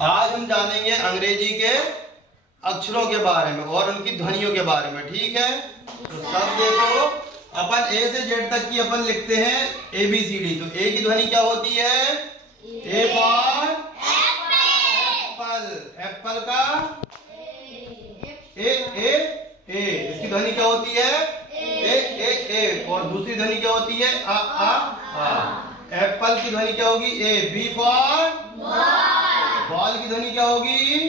आज हम जानेंगे अंग्रेजी के अक्षरों के बारे में और उनकी ध्वनियों के बारे में। ठीक है, तो सब देखो, अपन ए से जेड तक की अपन लिखते हैं ए बी सी डी। तो ए की ध्वनि क्या होती है? A for Apple. एप्पल का ए। इसकी ध्वनि क्या होती है? ए। और दूसरी ध्वनि क्या होती है? आ। एप्पल की ध्वनि क्या होगी? ए। बी फॉर बॉल की ध्वनि क्या होगी?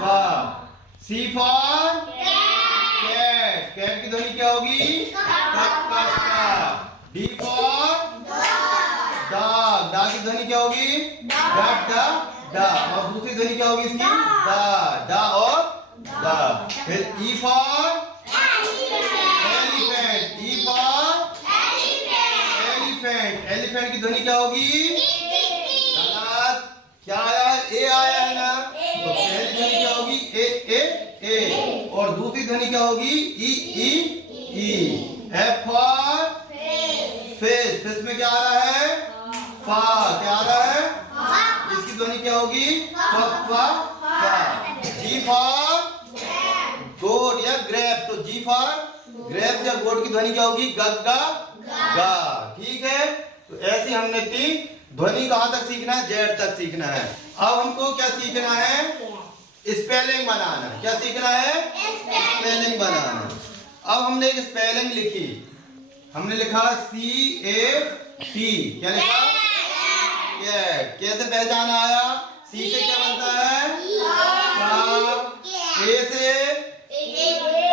बा। सी फॉर कैट। कैट की ध्वनि क्या होगी? D for dog. डॉग की ध्वनि क्या होगी? डा। और दूसरी ध्वनि क्या होगी इसकी? दा और दा। फिर E for elephant. E for elephant. Elephant की ध्वनि क्या होगी? क्या आया? ए आया है ना। तो पहली ध्वनि क्या होगी? ए। और दूसरी ध्वनि क्या होगी? ई। F for fish. फिश में क्या आ रहा है? फा। क्या आ रहा है? इसकी ध्वनि क्या होगी? फा। जी फॉर गोट या ग्रेप। तो जी फॉर ग्रेप या गोट की ध्वनि क्या होगी? गा। ठीक है, तो ऐसी हमने की ध्वनि कहां तक सीखना है? जेड तक सीखना है। अब हमको क्या सीखना है? स्पेलिंग बनाना। क्या सीखना है? स्पेलिंग बनाना। अब हमने एक स्पेलिंग लिखी, हमने लिखा CAT। क्या लिखा? कैट। कैसे पहचान आया? सी से क्या बनता है? ए से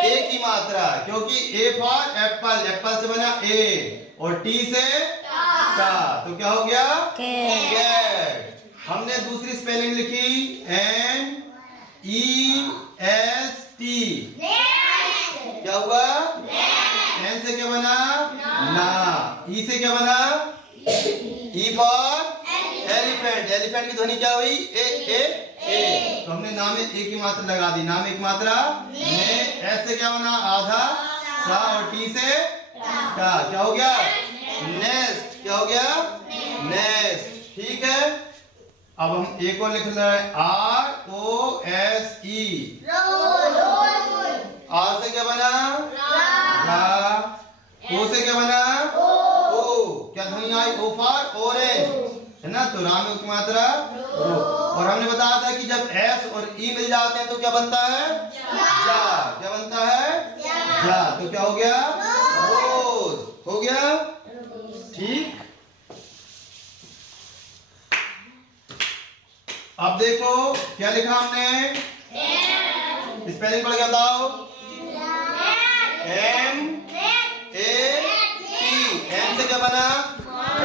ए की मात्रा, क्योंकि ए फॉर एप्पल। एप्पल से बना ए। और टी से टा, तो क्या हो गया? कैट। हमने दूसरी स्पेलिंग लिखी NEST। क्या हुआ? एन से क्या बना? ना। ई से क्या बना? E for elephant. एलिफेंट की ध्वनि क्या हुई? ए। तो हमने नाम में ए की मात्रा लगा दी। नाम एक मात्रा में। एस से क्या बना? आधा सा। और टी से टा। क्या हो गया? नेस्ट। क्या हो गया? नेस्ट। ठीक है, अब हम ए को लिख रहे हैं ROSE। आर से क्या बना? रा। ओ से क्या बना? ओ। क्या ध्वनि आई? ओ फॉर ऑरेंज, है ना। तो राम की मात्रा रो। और हमने बताया था कि जब एस और ई मिल जाते हैं तो क्या बनता है? जा। क्या बनता है? जा। तो क्या हो गया? रोज। हो गया। ठीक, अब देखो क्या लिखा हमने? स्पेलिंग पढ़ के बताओ। MAT। एम से क्या बना?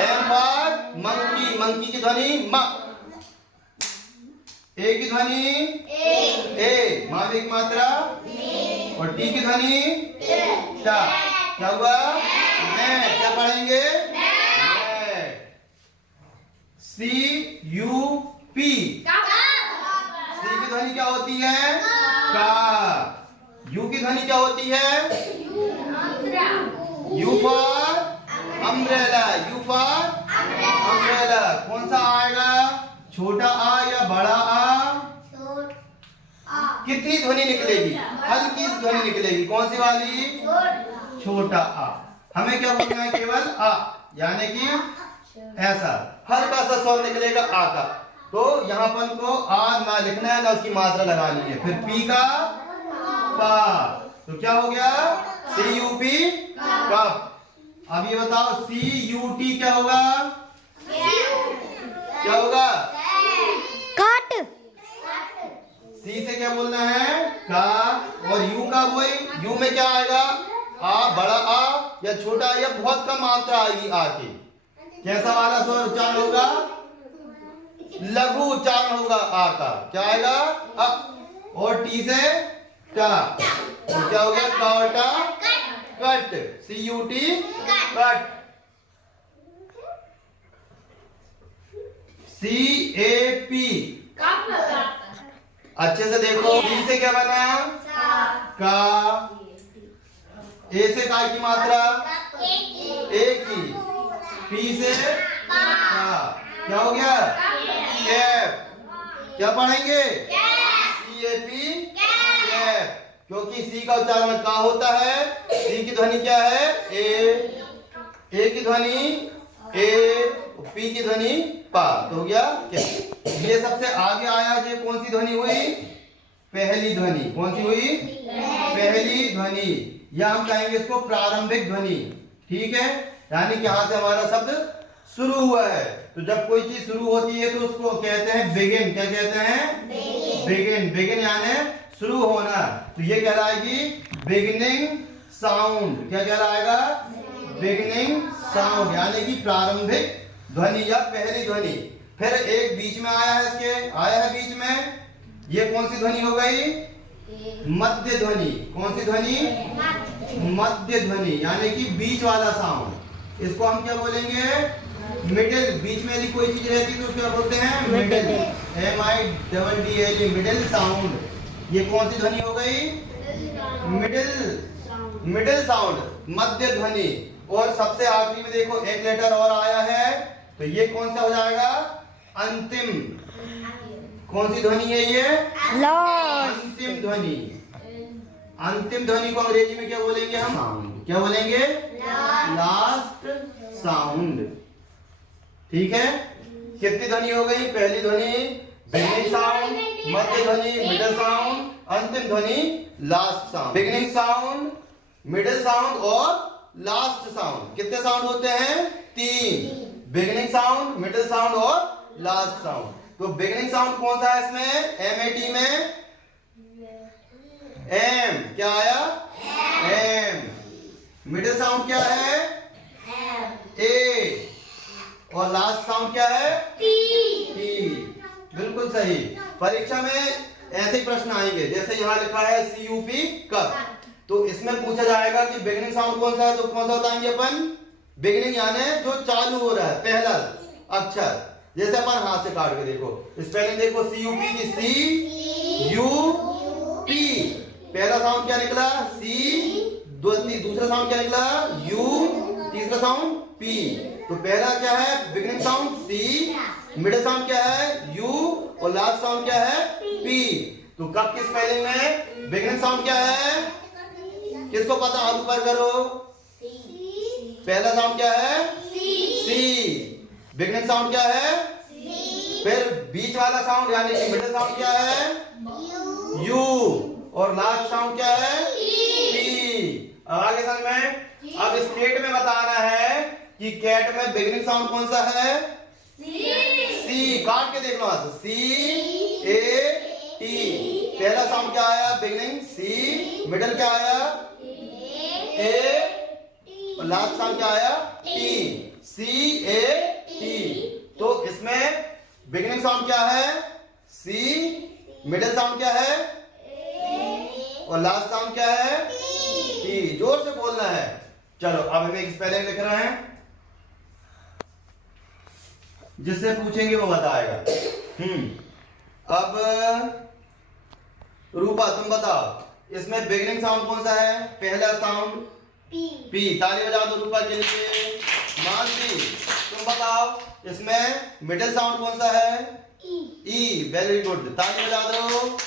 M for monkey. मंकी की ध्वनि म। ए की ध्वनि ए। माँ की मात्रा। और टी की ध्वनि टा। क्या हुआ? मैट। क्या पढ़ेंगे? CUP। सी की ध्वनि क्या होती है? का। यू की ध्वनि क्या होती है? You for umbrella. You for umbrella. कौन सा आएगा? छोटा आ या बड़ा आ? कितनी ध्वनि निकलेगी? हल्की सी ध्वनि निकलेगी। कौन सी वाली? छोटा आ। हमें क्या बोलना है? केवल आ, यानी कि ऐसा हल्का सा स्वर निकलेगा आ का। तो यहाँ पर को आ ना लिखना है, ना उसकी मात्रा लगानी है। फिर पी का पा। तो क्या हो गया? CUP cup. अब ये बताओ CUT क्या होगा? क्या होगा? कट। सी से क्या बोलना है? का। और यू का वही। यू में क्या आएगा? आ, बड़ा आ या छोटा आ, या बहुत कम मात्रा आएगी आ की। कैसा वाला स्वर उच्चारण होगा? लघु उच्चारण होगा आ का। क्या आएगा? अ। और टी से टा। तो क्या हो गया? का और टा कट। CUT cut. CAP। अच्छे से देखो। पी से क्या बना? का। ए से काय की मात्रा? ए की। पी से का। क्या हो गया? कैप। क्या पढ़ेंगे? CAP कैप, क्योंकि सी का उच्चारण का होता है। सी की ध्वनि क्या है? ए की ध्वनि ए, पी की ध्वनि पा, तो हो गया क्या। ये सबसे आगे आया, ये कौन सी ध्वनि हुई? पहली ध्वनि। कौन सी हुई? पहली ध्वनि, या हम कहेंगे इसको प्रारंभिक ध्वनि। ठीक है, यानी कि यहां से हमारा शब्द शुरू हुआ है। तो जब कोई चीज शुरू होती है तो उसको कहते हैं बिगिन। क्या कहते हैं? बिगिन। बिगिन यानी शुरू होना। तो ये कहलाएगी बिगिनिंग साउंड। क्या कहलाएगा? बिगिनिंग साउंड, यानी कि प्रारंभिक ध्वनि या पहली ध्वनि। फिर एक बीच में आया है, इसके आया है बीच में, ये कौन सी ध्वनि हो गई? मध्य ध्वनि। कौन सी ध्वनि? मध्य ध्वनि, यानी कि बीच वाला साउंड। इसको हम क्या बोलेंगे? मिडिल। बीच में यदि कोई चीज रहती है तो उसको क्या बोलते हैं? मिडिल। MIDDLE, middle sound. ये कौन सी ध्वनि हो गई? मिडिल साउंड, मध्य ध्वनि। और सबसे आखिरी में देखो एक लेटर और आया है, तो ये कौन सा हो जाएगा? अंतिम। कौन सी ध्वनि है ये? अंतिम ध्वनि। अंतिम ध्वनि को अंग्रेजी में क्या बोलेंगे हम? क्या बोलेंगे? Last sound. ठीक है, कितनी ध्वनि हो गई? पहली ध्वनि बिगिनिंग साउंड, मध्य ध्वनि मिडिल साउंड, अंतिम ध्वनि last sound. Beginning sound, middle sound और लास्ट साउंड। कितने साउंड होते हैं? 3। बिगिनिंग साउंड, मिडिल साउंड और लास्ट साउंड। तो बिगिनिंग साउंड कौन सा है इसमें? MAT में एम। क्या आया? एम। मिडिल साउंड क्या है? ए। और लास्ट साउंड क्या है? टी। बिल्कुल सही। परीक्षा में ऐसे ही प्रश्न आएंगे, जैसे यहाँ लिखा है CUP कप, तो इसमें पूछा जाएगा कि बिगिनिंग साउंड कौन सा है, तो कौन सा बताएंगे अपन? बिगिनिंग यानी जो चालू हो रहा है, पहला अक्षर। जैसे अपन हाथ से काट के देखो, स्पेलिंग देखो, CUP की CUP, पहला साउंड क्या निकला? C। दूसरा साउंड क्या निकला? U। तीसरा साउंड P। तो पहला क्या है? Beginning sound C, middle sound क्या है? U, और लास्ट साउंड क्या है? P। तो कब की स्पेलिंग में बिगिनिंग साउंड क्या है? किसको पता? हाथ ऊपर करो। पहला साउंड क्या है? C। बिगिनिंग साउंड क्या है? फिर बीच वाला साउंड यानी कि मिडिल साउंड क्या है? U, और लास्ट साउंड क्या है? P। अब आगे समझ में। अब स्टेट में बताना है कि कैट में बिगिनिंग साउंड कौन सा है? C। काट के देख लो आज। CAT। पहला साउंड क्या आया? Beginning C। मिडिल क्या आया? A, और लास्ट साउंड क्या आया? T। CAT। तो इसमें बिगिनिंग साउंड क्या है? C। मिडिल साउंड क्या है? और लास्ट साउंड क्या है? T। जोर से बोलना है। चलो अब हम एक स्पेलिंग लिख रहे हैं, जिससे पूछेंगे वो बताएगा। अब रूपा तुम बताओ, इसमें बिगिनिंग साउंड कौन सा है? पहला साउंड P। ताली बजा दो रूपा के लिए। मानसी तुम बताओ, इसमें मिडिल साउंड कौन सा है? E। वेरी गुड, ताली बजा दो।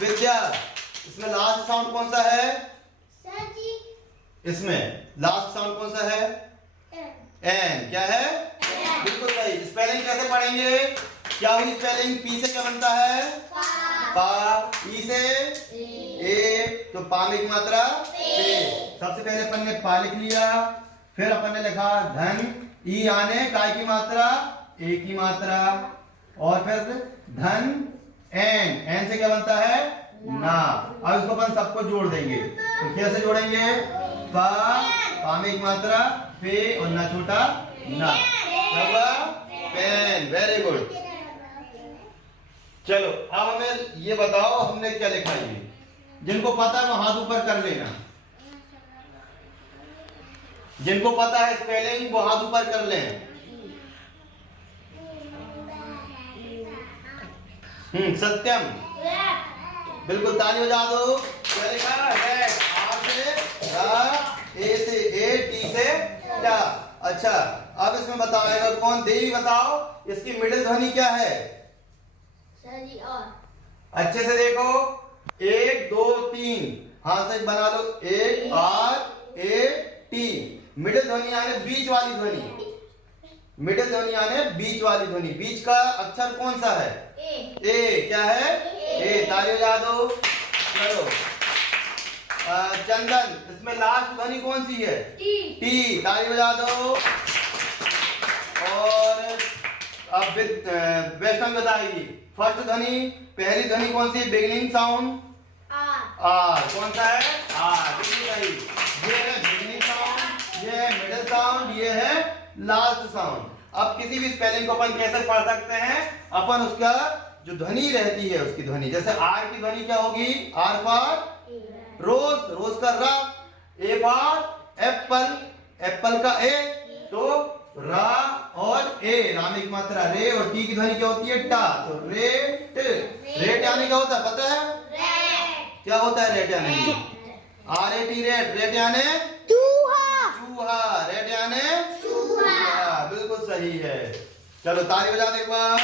विद्या, इसमें लास्ट साउंड कौन सा है? इसमें लास्ट साउंड कौन सा है? N। क्या है? बिल्कुल सही। स्पेलिंग कैसे पढ़ेंगे? क्या हुई स्पेलिंग? P से क्या बनता है? पा। E से ए, तो पा में की मात्रा पे। सबसे पहले अपन ने पा लिख लिया, फिर अपन ने लिखा धन। ई आने काय की मात्रा? ए की मात्रा। और फिर धन एन से क्या बनता है? ना। अब इसको अपन सबको जोड़ देंगे, तो कैसे जोड़ेंगे? पा में एक मात्रा, पे और ना छोटा ना। पेन। Very good. चलो अब हमें ये बताओ हमने क्या लिखा है। जिनको पता है वो हाथ ऊपर कर लेना। जिनको पता है स्पेलिंग वो हाथ ऊपर कर लें। सत्यम, बिल्कुल ताली बजा दो। क्या लिखा है? आ से रा, ए से ए, टी से टा। अच्छा अब इसमें बताएगा कौन, देवी बताओ इसकी मिडिल ध्वनि क्या है? अच्छे से देखो, 1 2 3 हाथ से बना लो, एक आर ए टी। मिडिल ध्वनि यानी बीच वाली ध्वनि, मिडिल ध्वनि यानी बीच वाली ध्वनि। बीच का अक्षर कौन सा है? ए। क्या है? ए। ताली बजा दो। चलो चंदन, इसमें लास्ट ध्वनि कौन सी है? टी। ताली बजा दो। और अब वैष्णव बताएगी फर्स्ट ध्वनि, पहली ध्वनि कौन सी? Beginning sound are. कौन सा है? आर। बिल्कुल सही। ये है बिगिनिंग साउंड, ये है मिडिल साउंड, ये है लास्ट साउंड। अब किसी भी स्पेलिंग को अपन कैसे पढ़ सकते हैं? अपन उसका जो ध्वनि रहती है उसकी ध्वनि, जैसे आर की ध्वनि क्या होगी? आर फॉर रोज, रोज का रा। ए फॉर एप्पल, एप्पल का ए, तो रा और ए, राम एक मात्रा रे। और टी की ध्वनि क्या होती है? टा। तो रेट, रेट यानी क्या होता है पता है? क्या होता है रेट यानी? R A T rat. Rat यानी चूहा, चूहा। रेट यानी चूहा। बिल्कुल सही है। चलो ताली बजा दो एक बार।